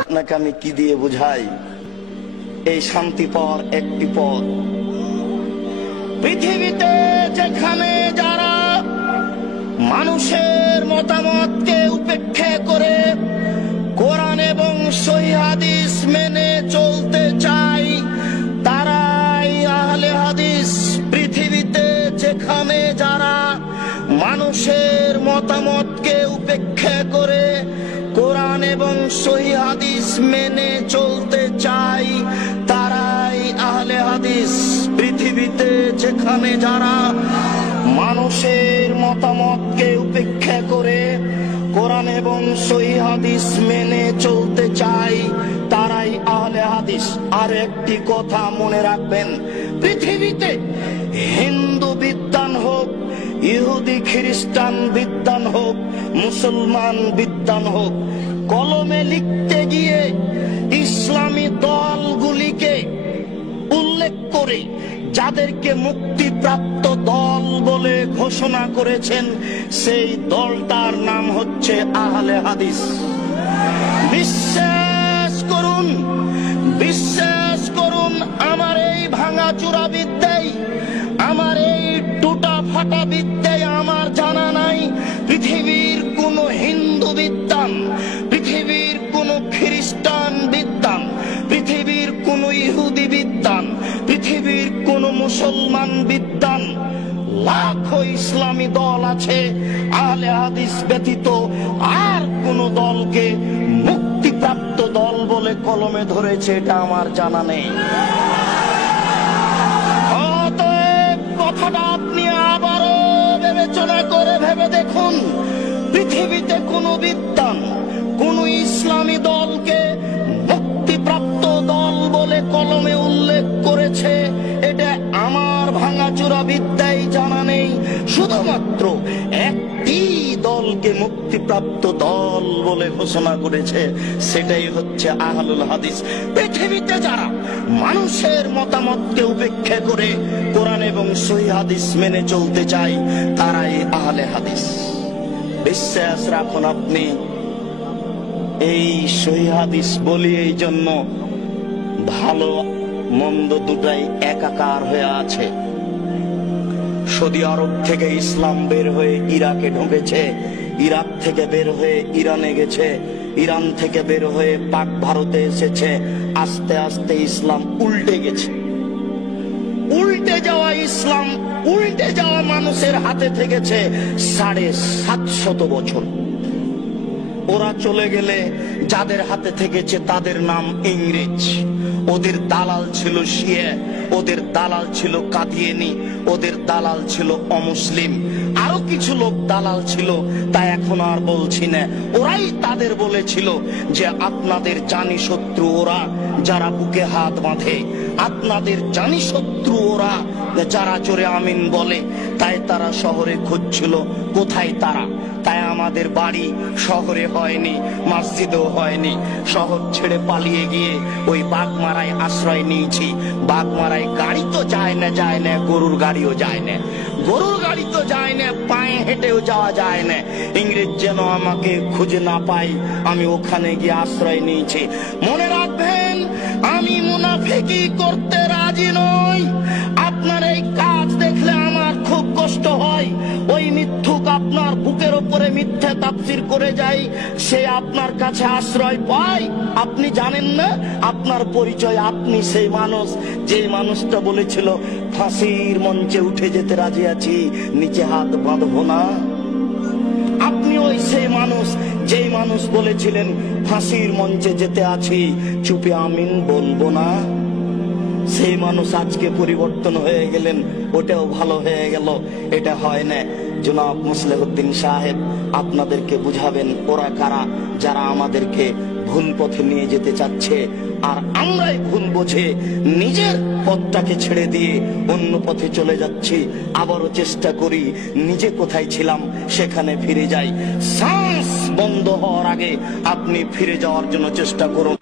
আপনাকে আমি কি দিয়ে বুঝাই? এই শান্তি পাওয়ার একটি পথ, পৃথিবীতে যেখানে যারা মানুষের মতামতকে উপেক্ষা করে কোরআন এবং সহিহ হাদিস মেনে চলতে চায়, তারাই আহলে হাদিস। পৃথিবীতে যেখানে যারা মানুষের মতামতকে উপেক্ষা করে কোরআন এবং সহিহ হাদিস মেনে চলতে চায়, তারাই আহলে হাদিস। পৃথিবীতে যেখানে যারা মানুষের মতামতকে উপেক্ষা করে কোরআন এবং সহিহ হাদিস মেনে চলতে চায়, তারাই আহলে হাদিস। আর একটি কথা মনে রাখবেন, পৃথিবীতে হিন্দু বিদ্বান হোক, ইহুদি খ্রিস্টান বিদ্বান হোক, মুসলমান বিদ্বান হোক, কলমে লিখতে গিয়ে ইসলামী দলগুলিকে উল্লেখ করে যাদেরকে মুক্তিপ্রাপ্ত দল বলে ঘোষণা করেছেন, সেই দলটার নাম হচ্ছে আহলে হাদিস। বিশ্বাস করুন, বিশ্বাস করুন, আমার এই ভাঙাচুরা বিদ্যায়, আমার এই টুটা ফাটা বিদ্যায় আমার জানা নাই পৃথিবীর কোন হিন্দু বিদ্বান, পৃথিবীর কোন খ্রিস্টান বিদ্বান, পৃথিবীর কোন ইহুদি বিদ্বান, পৃথিবীর কোন মুসলমান বিদ্বান, লাখো ইসলামী দল আছে, আহলে হাদিস ব্যতীত আর কোন দলকে মুক্তিপ্রাপ্ত দল বলে কলমে ধরেছে এটা আমার জানা নেই। অতএব কথাটা আপনি আবারও বিবেচনা করে ভেবে দেখুন, পৃথিবীতে কোন বিদ্বান কোন ইসলামী দলকে মুক্তিপ্রাপ্ত দল বলে কলমে উল্লেখ করেছে এটা আমার ভাঙাচুরা বিদ্যায় জানা নেই। শুধুমাত্র একটি দলকে মুক্তিপ্রাপ্ত দল বলে ঘোষণা করেছে, সেটাই হচ্ছে আহলুল হাদিস। পৃথিবীতে যারা মানুষের মতামতকে উপেক্ষা করে কোরআন এবং সহিহ হাদিস মেনে চলতে চায়, তারাই আহলে হাদিস। বিশ্বাস রাখুন আপনি, এই সহিহ হাদিস বলি এই জন্য ভালো মন্দ দুটাই একাকার হয়ে আছে। সৌদি আরব থেকে ইসলাম বের হয়ে ইরাকে ঢুকেছে, ইরাক থেকে বের হয়ে ইরানে গেছে, ইরান থেকে বের হয়ে পাক ভারতে এসেছে। আস্তে আস্তে ইসলাম উল্টে গেছে। উল্টে যাওয়া ইসলাম, উল্টে যাওয়া মানুষের হাতে থেকেছে 750 বছর। ওরা চলে গেলে যাদের হাতে থেকেছে তাদের নাম ইংরেজ। ওদের দালাল ছিল শিয়া, ওদের দালাল ছিল কাদিয়ানি, ওদের দালাল ছিল অমুসলিম, আরো কিছু লোক দালাল ছিল, তা এখন আর বলছি না। ওরাই তাদের বলেছিল যে আপনাদের জানি শত্রু ওরা যারা বুকে হাত বাঁধে, আপনাদের জানি শত্রু ওরা যারা জোরে আমিন বলে। তাই তারা শহরে খুঁজছিল কোথায় তারা। তাই আমাদের বাড়ি শহরে হয়নি, মসজিদেও হয়নি, শহর ছেড়ে পালিয়ে গিয়ে ওই বাগমারায় আশ্রয় নিয়েছি। বাগমারায় গাড়ি তো যায় না, যায় না, গরুর গাড়িও যায় না, গরুর গাড়ি তো যায় না, পায়ে হেঁটেও যাওয়া যায় না। ইংরেজ যেন আমাকে খুঁজে না পাই, আমি ওখানে গিয়ে আশ্রয় নিয়েছি। মনে রাখবেন, আমি মুনাফিকি করতে রাজি নই। আপনার এই কাজ দেখলে আমার খুব কষ্ট হয়। ওই মিথ্যুক আপনার বুকের উপরে মিথ্যা তাফসীর করে যায়, সে আপনার কাছে আশ্রয় পায়। আপনি জানেন না আপনার পরিচয়। আপনি সেই মানুষ, যে মানুষটা বলেছিল ফাঁসির মঞ্চে উঠে যেতে রাজি আছি, নিচে হাত বাঁধবো না। আপনি ওই সেই মানুষ, যেই মানুষ বলেছিলেন ফাঁসির মঞ্চে যেতে আছি, চুপে আমিন বলবো না। সেই মানুষ আজকে পরিবর্তন হয়ে গেলেন, ওটাও ভালো হয়ে গেল। এটা হয় না। জনাব মুসলিহুদ্দিন সাহেব আপনাদেরকে বুঝাবেন ওরা কারা, যারা আমাদেরকে ভুল পথে নিয়ে যেতে চাচ্ছে। আর আমরাই ভুল বুঝে নিজের পথটাকে ছেড়ে দিয়ে অন্য পথে চলে যাচ্ছি। আবারও চেষ্টা করি নিজে কোথায় ছিলাম সেখানে ফিরে যাই। শ্বাস বন্ধ হওয়ার আগে আপনি ফিরে যাওয়ার জন্য চেষ্টা করুন।